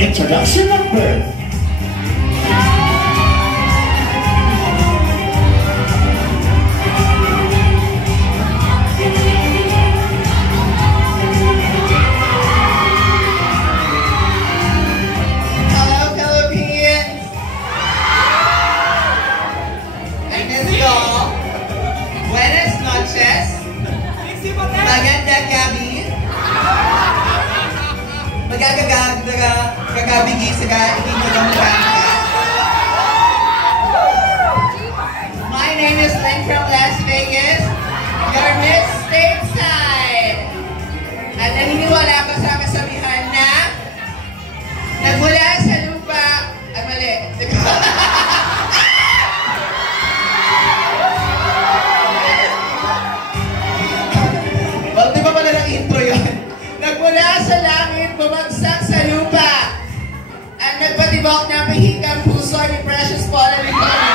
Introduction number. Magandang gabi. Magagabigi sa hindi My name is Lynn from Las Vegas, your Miss Stateside. At naniniwala ako sa kasabihan na nagmula sa lupa, ay mali. Di ba pala ng intro yun? Nagmula sa langit, bumagsak sa lupa. Ang nagpatibok ng pahikang puso ni Precious Paula Nicole.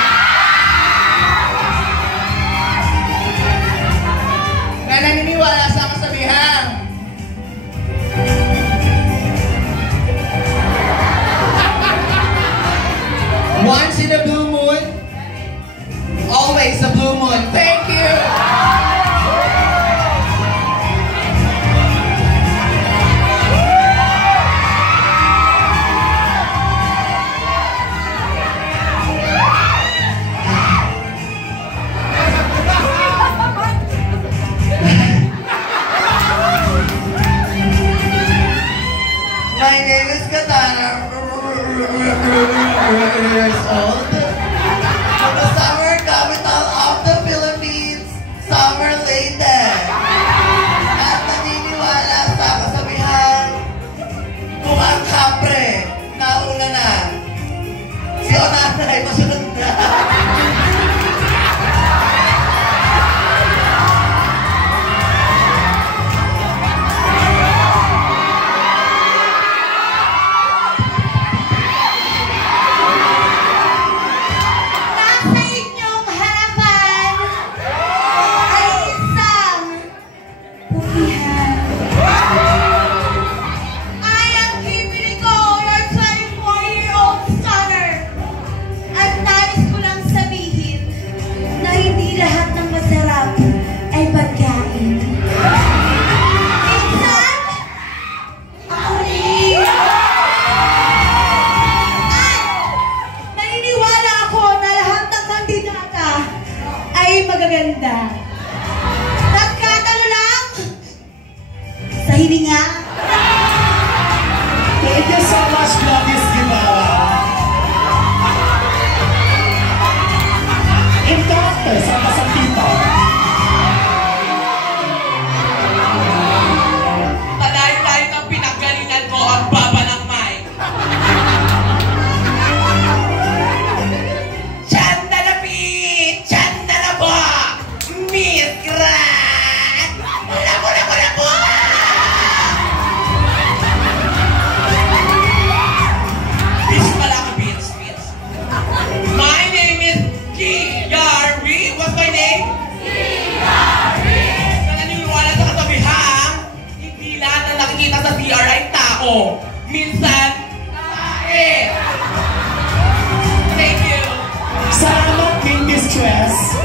Na naniniwala sa kasabihan. Once in a blue moon, always a blue moon. Thank you! My name is Katana, years old, from the summer capital of the Philippines, Summer Leyte. At naniniwala sa kasabihan, kung ang kapre, nauna na, si Onanay, masunod na. Magaganda. Nagkatalo lang sa hininga. Thank you so much, Gladys Guevara. Encanto sa Masantito. Tanayin-tayin ang pinaggalingan ko ang baba ng mic. Miss Grand! Labo! Miss pala ako, Vince. My name is G.R.V. What's my name? G.R.V. Naniniwala sa kasabihan, hindi lahat na nakikita sa CR ay tao. Minsan, tae. Thank you. Salamat, King Distress.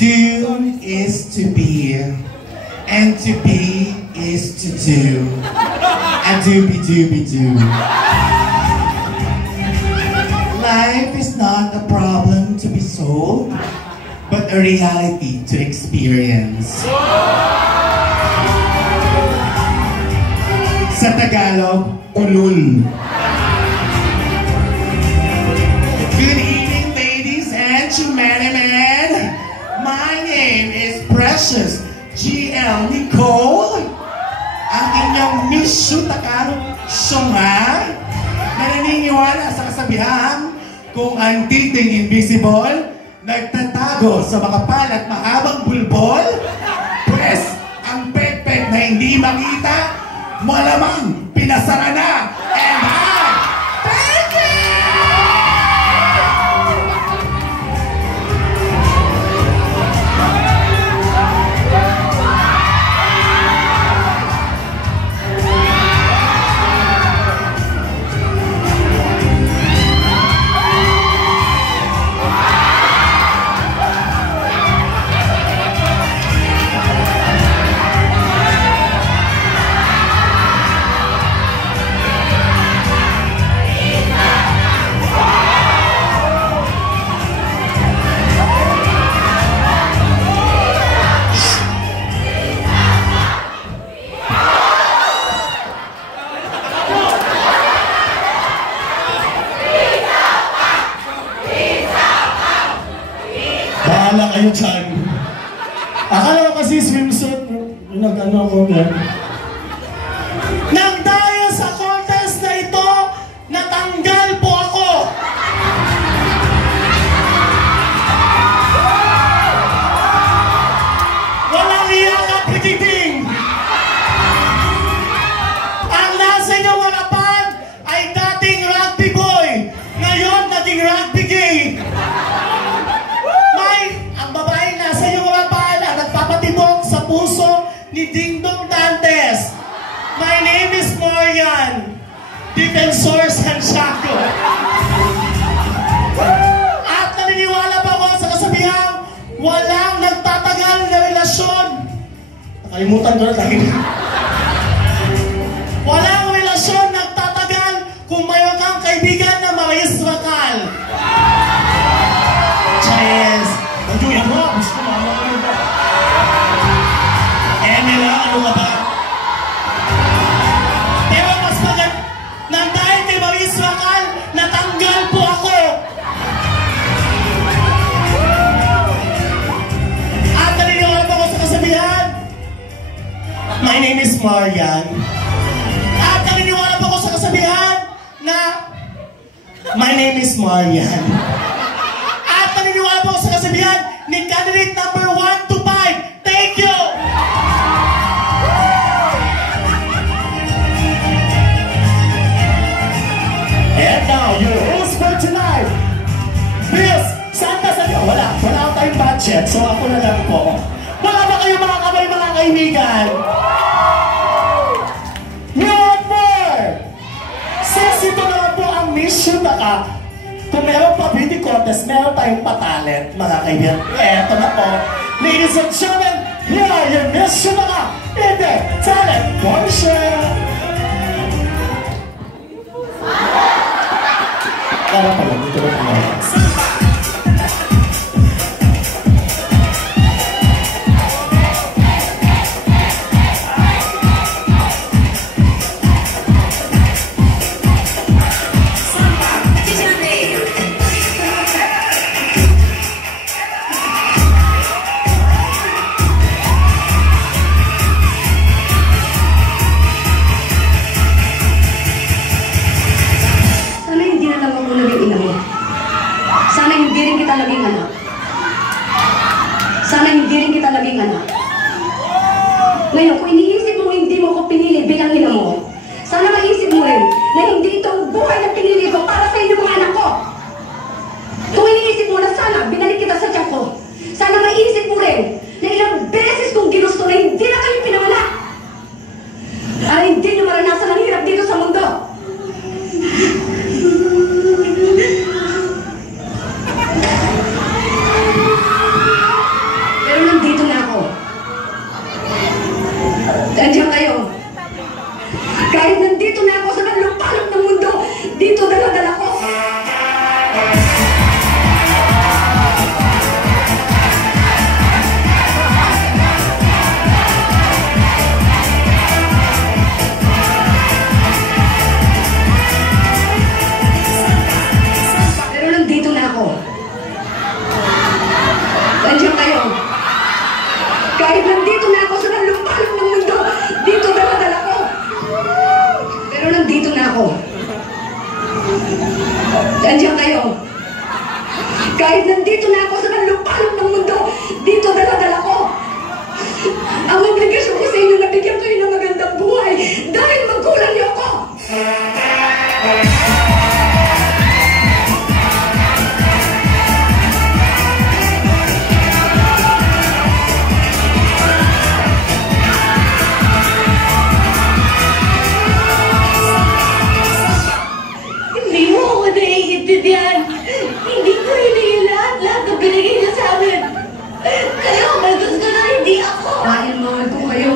do is to be, and to be is to do. Ba-doobie-doobie-doo. Life is not a problem to be solved, but a reality to experience. Sa Tagalog, ulul. Good evening, ladies and gentlemen. My name is Precious GL Nicole, ang inyong Miss Shutakaru Shonga, na naniniwala sa kasabihan kung ang titing invisible nagtatago sa makapal at mahabang bulbol, pues ang pet-pet na hindi makita malamang pinasara na. And thank you! Bahala kayo dyan. Akala ko kasi swimsuit. Nag-ano ako yan. Nang dahil sa contest na ito, natanggal po ako. Walang iyakap pikiting. Ang nasa inyong harapan ay dating rugby boy. Ngayon, naging rugby gay. Puso ni Dingdong Dantes. My name is Marian, Defensor Santiago. At naniniwala pa ako sa kasabihang walang nagtatagal na relasyon. Nakalimutan ko na lagi. Walang relasyon nagtatagal kung mayroon kang kaibigan na Maris Racal. Cheers! Magduyan mo! Gusto mo ano ko yun ba? Ano ka ba? Pero mas maganda, nang dahil kay Maris Racal, natanggal po ako. At naniniwala po ako sa kasabihan, my name is Marian. At naniniwala po ako sa kasabihan na my name is Marian. At naniniwala po ako sa kasabihan ni candidate number 1 to 5. Thank you! And now, your host for tonight, Miss Santa Sanyo. Wala tayong budget, so ako na lang po. Wala ba kayo mga kamay, mga kaibigan? One more! Since ito naman po ang Miss Shutaka, kung meron pa beauty contest, meron tayong pa-talent, mga kaibigan. Eto na po. Ladies and gentlemen, here are your Miss Shutaka in the talent portion. Para pala, dito na pala. Sana Nandiyan kayo. Kahit nandito na ako sa kanlupalong ng mundo, dito dala-dala ko. Ang obligasyon ko sa inyo na bigyan kayo ng magandang buhay dahil magkulang niyo ako. Hindi mo ako naiintindihan. Hindi ko hinihin lahat na binigay niya sa amin. Kayo, may gusto na hindi ako. Dahil mahal ko kayo.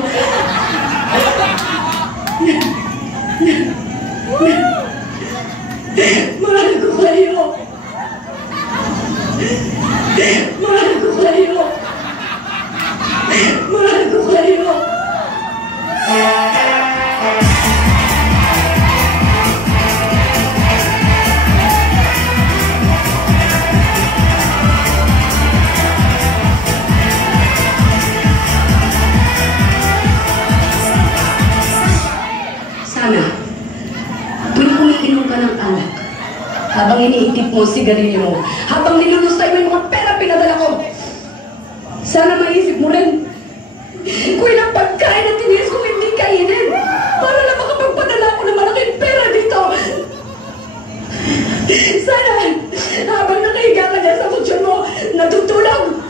Mahal ko kayo. Mahal ko kayo. Mahal ko kayo. Sana, tuwing umiinom ka ng alak, habang iniitip mo ang sigarilyo mo, habang nilulustay mo yung mga pera pinadala ko, sana maisip mo rin, kung ilang pagkain at tinis kung hindi kainin, para na makapagpadala ko ng malaking pera dito. Sana, habang nakahiga ka dyan sa kutsyon mo, natutulog,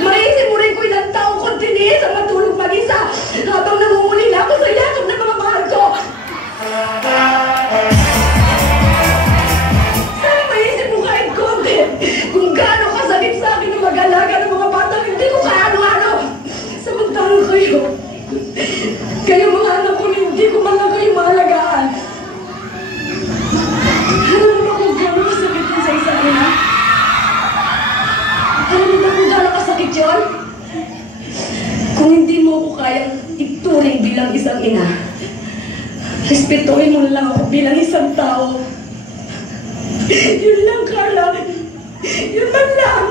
maisip mo rin kung ilang taong kong tiniis ang matulog mag-isa, habang namumuling ako sa yakap ng mga mahal ko. Sana maisip mo kahit konti kung gaano kasakit sa akin ang mag-alaga ng mga batang hindi ko kaano-ano. Samantalang kayo mga anak ko, hindi ko man lang kayo mahalagaan. Alam mo ba kung gaano kasakit yun sa isang ina? Alam mo ba kung gaano kasakit yun? Kung hindi mo ako kayang ituring bilang isang ina, respetuhin mo lang ako bilang isang tao. Yun lang, Carla. Yun man lang.